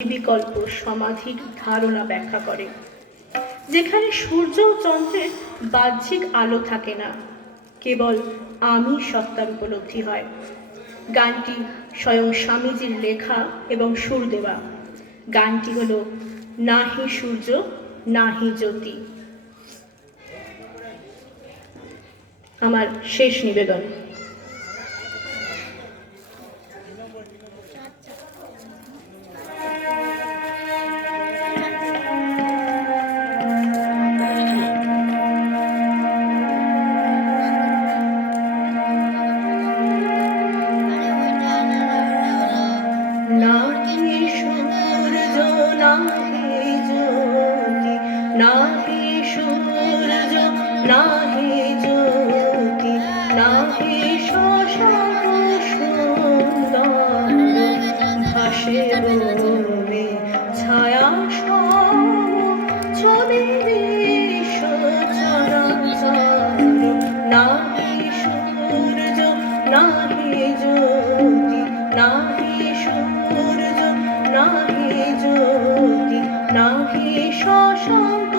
বিকল্প সমাধির ধারণা ব্যাখ্যা করে, যেখানে সূর্য ও চন্দ্রের বাহ্যিক আলো থাকে না, কেবল আমি সত্তার উপলব্ধি হয়। গানটি স্বয়ং স্বামীজির লেখা এবং সুর দেওয়া। গানটি হল নাহি সূর্য নাহি জ্যোতি। আমার শেষ নিবেদন। নাহি সূর্য নাহি জ্যোতি, নাহি সূর্য নাহি জ্যোতি, নাহি শশাঙ্ক সুন্দর ভাসে বনে ছায়া সম ছবি বিশ্ব চরাচর। নাহি সূর্য নাহি জ্যোতি, নাহি সূর্য নাহি জ্যোতি, নাহি শশাঙ্ক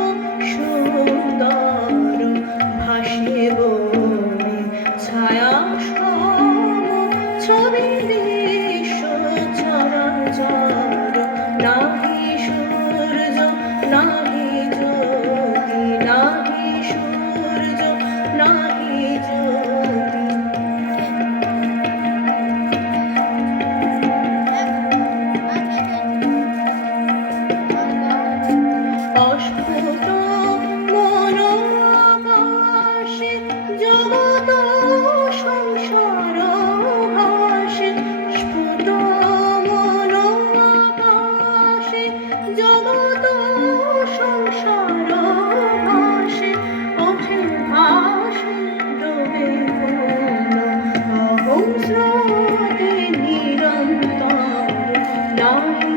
সুন্দর ভাসে বনে ছায়া সম ছবি বিশ্ব চরাচর। নাহি সূর্য নাহি জ্যোতি, নাহি সূর্য নাহি জ্যোতি। অস্ফুট মন আকাশে জগৎ সংসার ভাসে, স্ফুট মন আকাশে জগৎ সংসার ভাসে, ওঠে ভাসে ডোবে কোন অহং স্রোতে নিরন্তর। নাহি